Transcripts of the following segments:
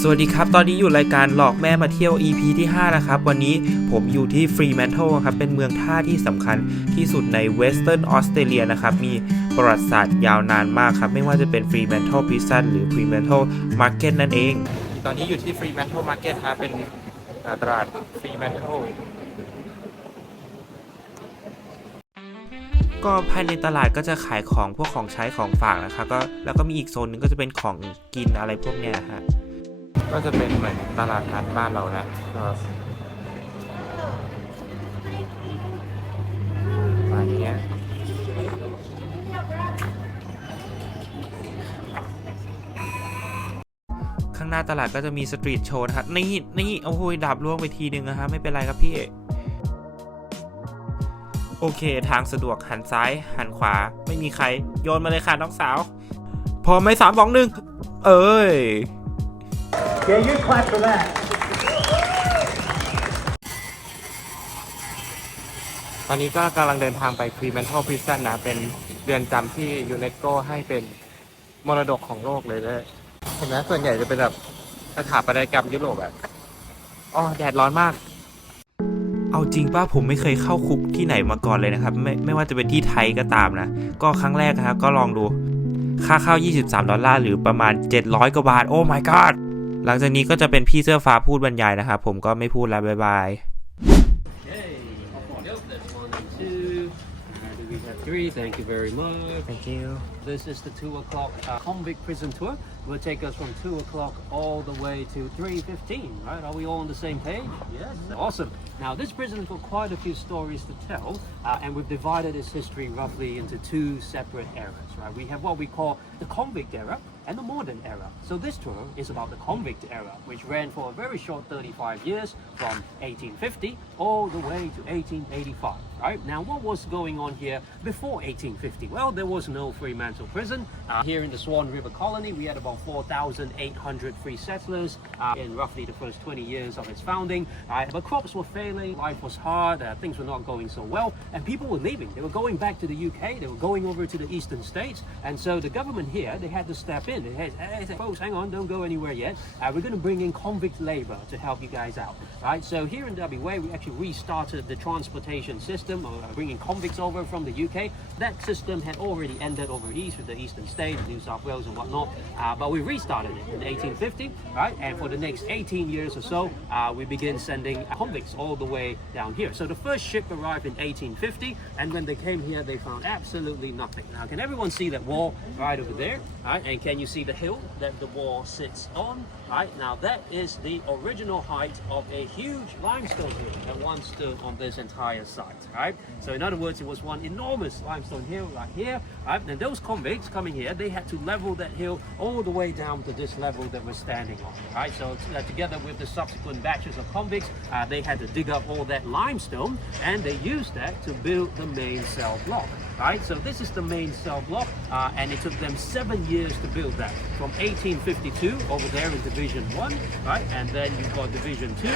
สวัสดีครับตอนนี้อยู่รายการหลอกแม่มาเที่ยว EP ที่5นะครับวันนี้ผมอยู่ที่ Fremantle ครับเป็นเมืองท่าที่สำคัญที่สุดใน Western Australia นะครับมีประวัติศาสตร์ยาวนานมากครับไม่ว่าจะเป็น Fremantle Prison หรือ Fremantle Market นั่นเองตอนนี้อยู่ที่ Fremantle Market ครับเป็นตลาด Fremantle ก็ภายในตลาดก็จะขายของพวกของใช้ของฝากนะครับแล้วก็มีอีกโซนนึงก็จะเป็นของกินอะไรพวกเนี้ยฮะก็จะเป็นเหมือนตลาดนัดบ้านเรานะก็มาอย่างเงี้ยข้างหน้าตลาดก็จะมีสตรีทโชว์นะครับนี่โอ้โหดับล่วงไปทีนึงนะฮะไม่เป็นไรครับพี่โอเคทางสะดวกหันซ้ายหันขวาไม่มีใครโยนมาเลยค่ะน้องสาวพอไหม3 2 1เอ้ยYeah, you clap for that. ตอนนี้ก็กำลังเดินทางไป Fremantle Prison นะเป็นเรือนจำที่ยูเนสโกให้เป็นมรดกของโลกเลยเห็นไหมส่วนใหญ่จะเป็นแบบสถาปัตยกรรมยุโรปแบบแดดร้อนมากเอาจริงป่ะผมไม่เคยเข้าคุกที่ไหนมาก่อนเลยนะครับไม่ว่าจะเป็นที่ไทยก็ตามนะก็ครั้งแรกนะครับก็ลองดูค่าเข้า$23หรือประมาณ700กว่าบาทโอ้ my godหลังจากนี้ก็จะเป็นพี่เสื้อฟ้าพูดบรรยายนะครับผมก็ไม่พูดแล้วบ๊ายบาย Thank you very much. Thank you. This is the 2 o'clock convict prison tour. Will take us from 2 o'clock all the way to 3:15. Right? Are we all on the same page? Yes. Awesome. Now this prison has got quite a few stories to tell, and we've divided its history roughly into 2 separate eras. Right? We have what we call the convict era and the modern era. So this tour is about the convict era, which ran for a very short 35 years, from 1850 all the way to 1885. Right? Now, what was going on here before 1850? Well, there was no Fremantle prison. Here in the Swan River Colony, we had about 4,800 free settlers in roughly the first 20 years of its founding. But crops were failing, life was hard, things were not going so well, and people were leaving. They were going back to the UK, they were going over to the eastern states, and so the government here, they had to step in. They had, hey, folks, hang on, don't go anywhere yet. We're going to bring in convict labor to help you guys out. Right? So here in WA, we actually restarted the transportation system. Bringing convicts over from the UK. That system had already ended over east with the eastern states, New South Wales and whatnot, but we restarted it in 1850, right? And for the next 18 years or so, we began sending convicts all the way down here. So the first ship arrived in 1850, and when they came here, they found absolutely nothing. Now, can everyone see that wall right over there? Right? And can you see the hill that the wall sits on? Right? Now, that is the original height of a huge limestone hill that once stood on this entire site. Right? So in other words, it was one enormous limestone hill right here. Right? And those convicts coming here, they had to level that hill all the way down to this level that we're standing on. Right? So together with the subsequent batches of convicts, they had to dig up all that limestone, and they used that to build the main cell block. Right? So this is the main cell block, and it took them 7 years to build that. From 1852 over there in Division 1, right? And then you've got Division 2.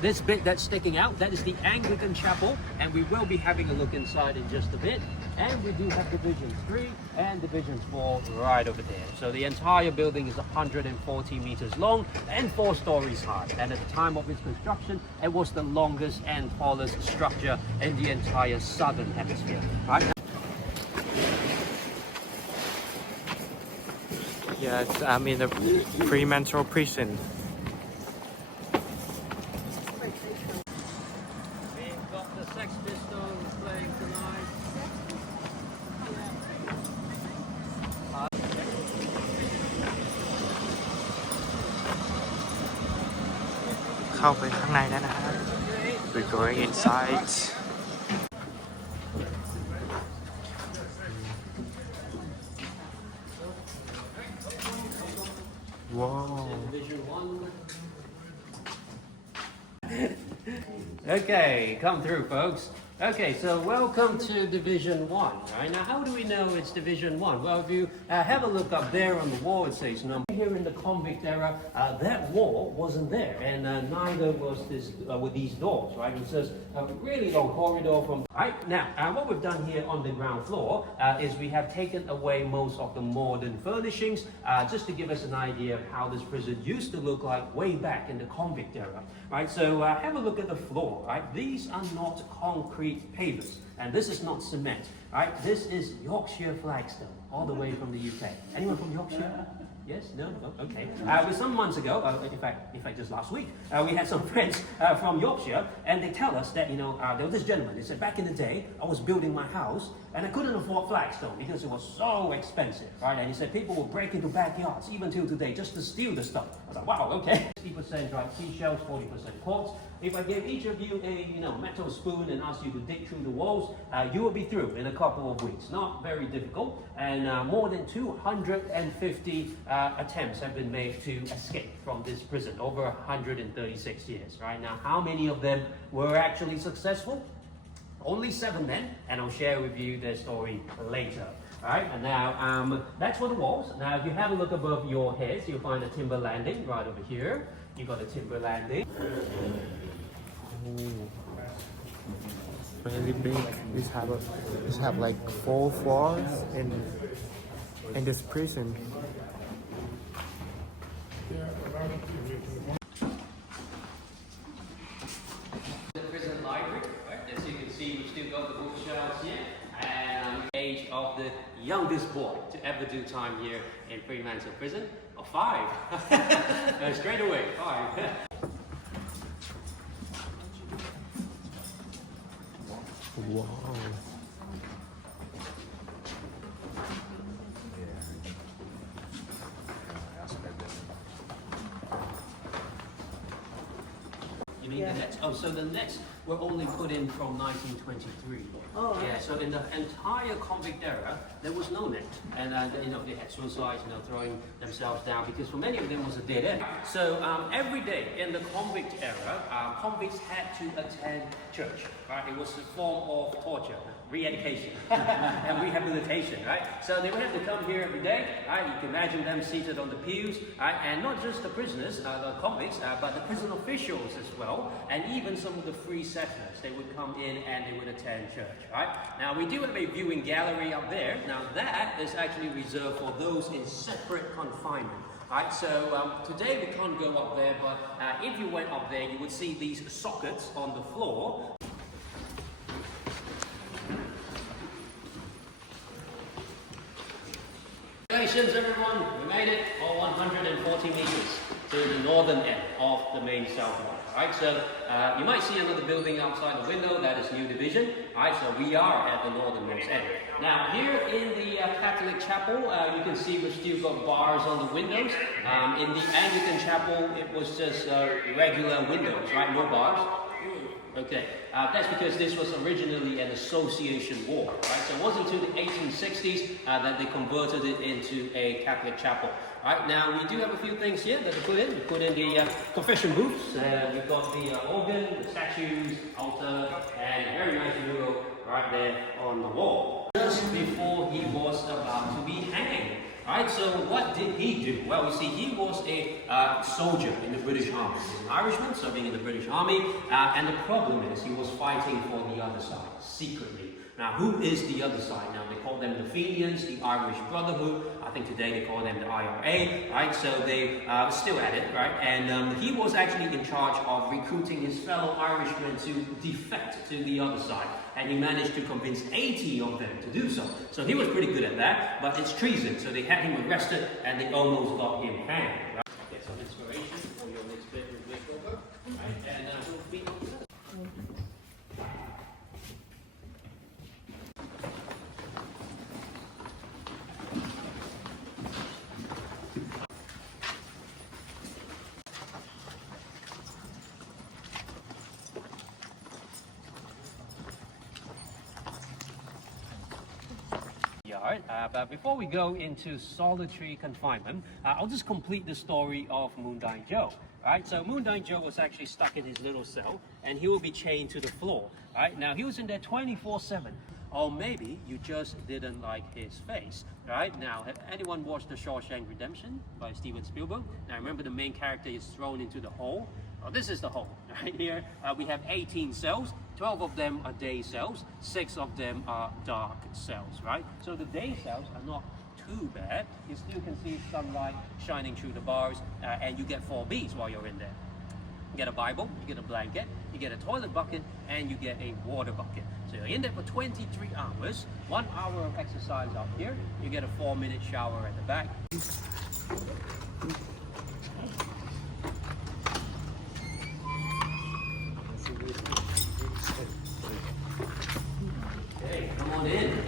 This bit that's sticking out, that is the Anglican Chapel, and we will be having a look inside in just a bit. And we do have Division 3 and Division 4 right over there. So the entire building is 140 meters long and 4 stories high. And at the time of its construction, it was the longest and tallest structure in the entire southern hemisphere. Right? Yes, I'm in the Fremantle prison. We've got the Sex Pistols playing tonight.เข้าไปข้างในแล้วนะฮะ We're going inside. Wow. Okay, come through, folks. Okay, so welcome to Division 1. Right? Now, how do we know it's Division 1? Well, if you have a look up there on the wall, it says number. Here in the convict era, that wall wasn't there, and neither was this with these doors, right? It says a really long corridor from. Right now, what we've done here on the ground floor is we have taken away most of the modern furnishings, just to give us an idea of how this prison used to look like way back in the convict era, right? So have a look at the floor, right? These are not concrete pavers, and this is not cement, right? This is Yorkshire flagstone, all the way from the UK. Anyone from Yorkshire? Yes? No? Oh, okay. Some months ago, in fact, just last week, we had some friends from Yorkshire, and they tell us that, there was this gentleman. They said, back in the day, I was building my house, and I couldn't afford flagstone because it was so expensive, right? And he said people would break into backyards, even till today, just to steal the stuff. I was like, wow, okay. 60% dried seashells, 40% quartz. If I gave each of you a metal spoon and asked you to dig through the walls, you will be through in a couple of weeks. Not very difficult, and more than 250 attempts have been made to escape from this prison over 136 years. Right now, how many of them were actually successful? Only 7 men, and I'll share with you their story later. Right, and now that's for the walls. Now, if you have a look above your heads, you'll find a timber landing right over here. You've got a timber landing. Really big. This have like 4 floors in this prison. The prison library, right? As you can see, we've still got the bookshelves here, and age of the youngest boy to ever do time here in Fremantle prison, 5. Straight away, 5. Wow. You mean the nets? Oh, so the nets were only put in from 1923. Oh, yeah. So in the entire convict era, there was no net, and they had suicides, throwing themselves down because for many of them was a dead end. So every day in the convict era, convicts had to attend church. Right? It was a form of torture, re-education, and rehabilitation. Right? So they would have to come here every day. Right? You can imagine them seated on the pews, right? And not just the prisoners, the convicts, but the prison officials as well, and even some of the free settlers. They would come in and they would attend church. Right? Now we do have a viewing gallery up there. Now that is actually reserved for those in separate confinement. Right, so today we can't go up there, but if you went up there, you would see these sockets on the floor. Congratulations everyone, we made it for 140 meters to the northern end of the main cell block. Right, so you might see another building outside the window, that is New Division. Right, so we are at the northernmost end. Now here in the Catholic chapel, you can see we've still got bars on the windows. In the Anglican chapel, it was just regular windows, right, no bars. Okay, that's because this was originally an association ward, right? So it wasn't until the 1860s that they converted it into a Catholic chapel. Right, now we do have a few things here that we put in. We put in the confession booths. We've got the organ, the statues, altar, and a very nice mural right there on the wall. Just before he was about to be hanged. Right, so what did he do? Well, you see, he was a soldier in the British Army. He's an Irishman serving in the British Army, and the problem is he was fighting for the other side, secretly. Now, who is the other side? Now, they call them the Fenians, the Irish Brotherhood. I think today they call them the IRA, right? So they still at it, right? And he was actually in charge of recruiting his fellow Irishmen to defect to the other side. And he managed to convince 80 of them to do so. So he was pretty good at that, but it's treason. So they had him arrested and they almost got him hanged. Right? Get some inspiration for your next bedroom makeover. Right? And we'll be on to that. Alright, but before we go into solitary confinement, I'll just complete the story of Moondyne Joe. Alright, so Moondyne Joe was actually stuck in his little cell and he will be chained to the floor. Alright, now he was in there 24/7. Or maybe you just didn't like his face. Right now, have anyone watched The Shawshank Redemption by Steven Spielberg? Now remember the main character is thrown into the hole. Well, this is the hole. Right here, we have 18 cells. 12 of them are day cells. 6 of them are dark cells. Right. So the day cells are not too bad. You still can see sunlight shining through the bars, and you get 4 Bs while you're in there. You get a Bible, you get a blanket, you get a toilet bucket, and you get a water bucket. So you're in there for 23 hours, 1 hour of exercise out here, you get a 4-minute shower at the back. Okay, come on in.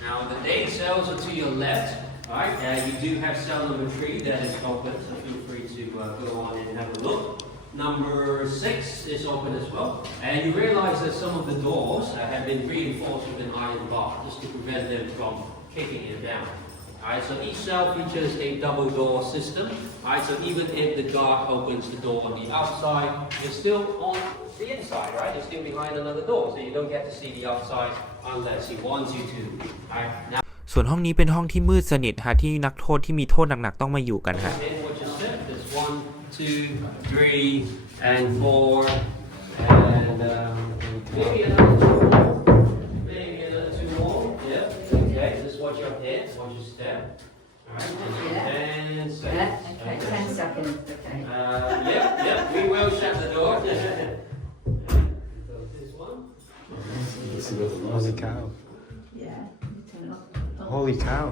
Now the day cells are to your left. Alright, you do have cell number 3 that is open, so feel free to go on and have a look. Number 6 is open as well. And you realize that some of the doors have been reinforced with an iron bar just to prevent them from kicking it down. Alright, so each cell features a double door system. Alright, so even if the guard opens the door on the outside, you're still on the inside, right? You're still behind another door, so you don't get to see the outside unless he wants you to. Alright, now ส่วนห้องนี้เป็นห้องที่มืดสนิทฮะที่นักโทษที่มีโทษหนักๆต้องมาอยู่กันฮะ 1, 2, 3, and 4, and maybe another 2 more. Maybe another 2 more. Yeah. Okay. Just watch your head. Watch your step. All right. And seconds. Okay, 10 seconds. Okay. Yeah. We will shut the door. This one. Holy cow. Yeah. Turn it off. Holy cow.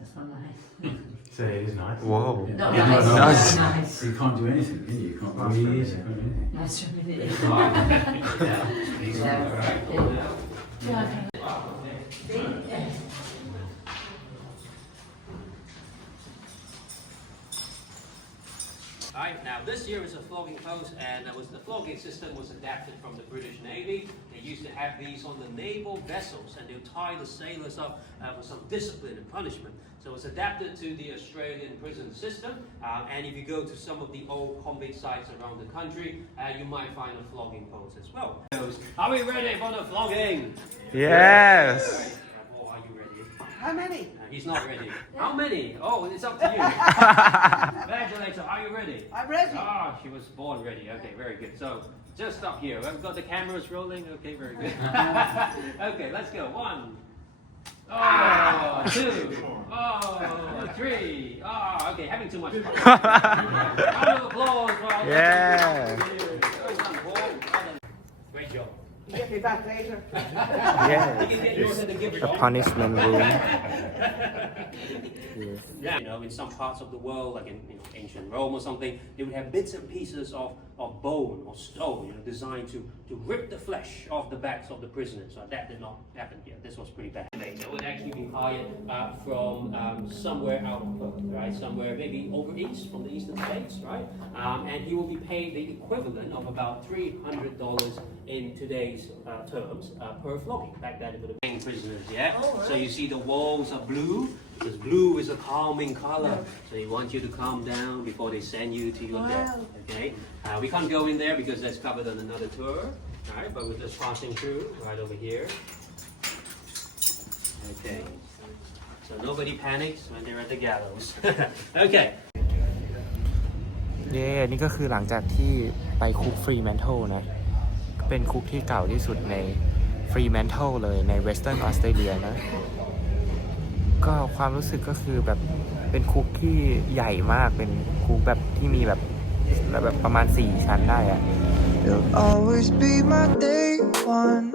That's not nice. So it is nice. Whoa. Not Yeah, nice. no, Not nice. nice. You can't do anything, can you? You can't breathe. Nice for a minute. Alright, now this year is a flogging post, and the flogging system was adapted from the British Navy. They used to have these on the naval vessels, and they'll tie the sailors up for some discipline and punishment. So it's adapted to the Australian prison system, and if you go to some of the old convict sites around the country, you might find a flogging post as well. Are we ready for the flogging? Yes. Or are you ready? How many? He's not ready. How many? Oh, it's up to you. Congratulations. Are you ready? I'm ready. Ah, she was born ready. Okay, very good. So just up here. We've got the cameras rolling. Okay, very good. Okay, let's go. 1. Oh, 2. Oh, 3. Oh, okay, having too much fun. Round of applause. For our Yeah. Well done, Paul. Great job. You get me back later. Yes. You can get yours in the gift A shop. punishment room. Yeah, in some parts of the world, like in ancient Rome or something, they would have bits and pieces of bone or stone, designed to rip the flesh off the backs of the prisoners. So that did not happen here. This was pretty bad. They would actually be hired from somewhere out of Perth, right? Somewhere maybe over east, from the eastern states, right? And he will be paid the equivalent of about $300 in today's terms per flogging. Back then it would have been prisoners, yeah? Oh, right. So you see the walls are blue, because blue is a calming color. So they want you to calm down before they send you to your death, okay? We can't go in there because that's covered on another tour, alright? But we're just passing through right over here. Okay. So nobody panics when they're at the gallows. Okay. เย้นี่ก็คือหลังจากที่ไปคุกฟรีแมนเทิลนะเป็นคุกที่เก่าที่สุดในฟรีแมนเทิลเลยในเวสเทิร์นออสเตรเลียนะก็ความรู้สึกก็คือแบบเป็นคุกที่ใหญ่มากเป็นคุกแบบที่มีแบบประมาณ4ชั้นได้อะ You'll always be my day one.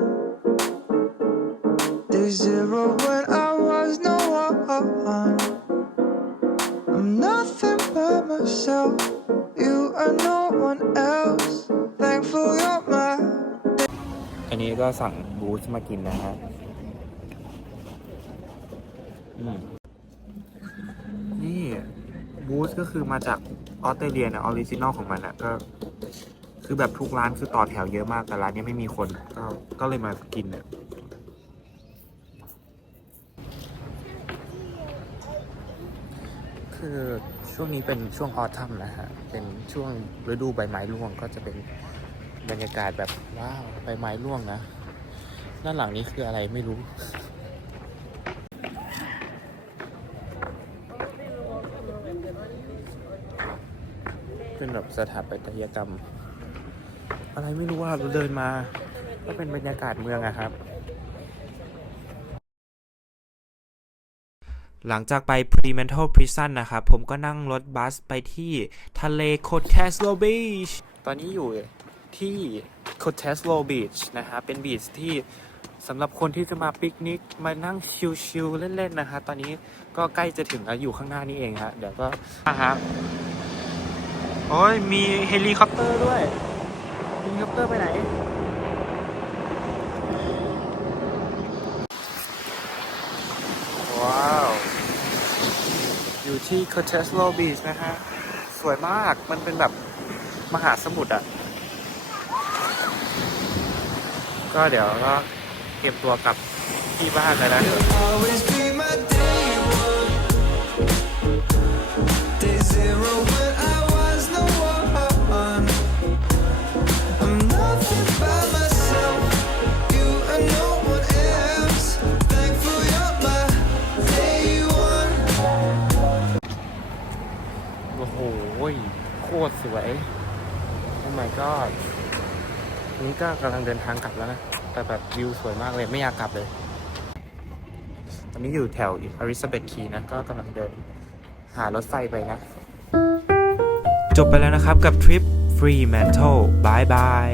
Day 0 when I was no one. I'm nothing but myself. You are no one else. Thankful you're my. อันนี้ก็สั่งบูสมากินนะฮะนี่บูสก็คือมาจากออสเตรเลียนะออริจินอลของมันอ่ะก็ คือแบบทุกร้านคือต่อแถวเยอะมากแต่ร้านนี้ไม่มีคนก็เลยมากินเนี่ยคือช่วงนี้เป็นช่วงออทัมนะฮะเป็นช่วงฤดูใบไม้ร่วงก็จะเป็นบรรยากาศแบบว้าวใบไม้ร่วงนะด้านหลังนี้คืออะไรไม่รู้เป็นแบบสถาปัตยกรรมอะไรไม่รู้ว่าเราเดินมาก็เป็นบรรยากาศเมืองอะครับหลังจากไป Fremantle Prison นะครับผมก็นั่งรถบัสไปที่ทะเล Cottesloe Beach ตอนนี้อยู่ที่ Cottesloe Beach นะฮะเป็นบีชที่สำหรับคนที่จะมาปิกนิกมานั่งชิลๆเล่นๆนะฮะตอนนี้ก็ใกล้จะถึงแล้วอยู่ข้างหน้านี้เองฮะเดี๋ยวก็ครับโอ้ยมีเฮลิคอปเตอร์ด้วยเฮลิคอปเตอร์ไปไหนว้าวอยู่ที่ Cottesloe Beach นะฮะสวยมากมันเป็นแบบมหาสมุทรอ่ะก็เดี๋ยวก็เก็บตัวกลับที่บ้านเลยนะโอ้โหโคตรสวย โอ้ my god นี่ก็กำลังเดินทางกลับแล้วนะแต่แบบวิวสวยมากเลยไม่อยากกลับเลยตอนนี้อยู่แถวอลิซาเบธคีย์นะก็กำลังเดินหารถไฟไปนะจบไปแล้วนะครับกับทริป Fremantle บายบาย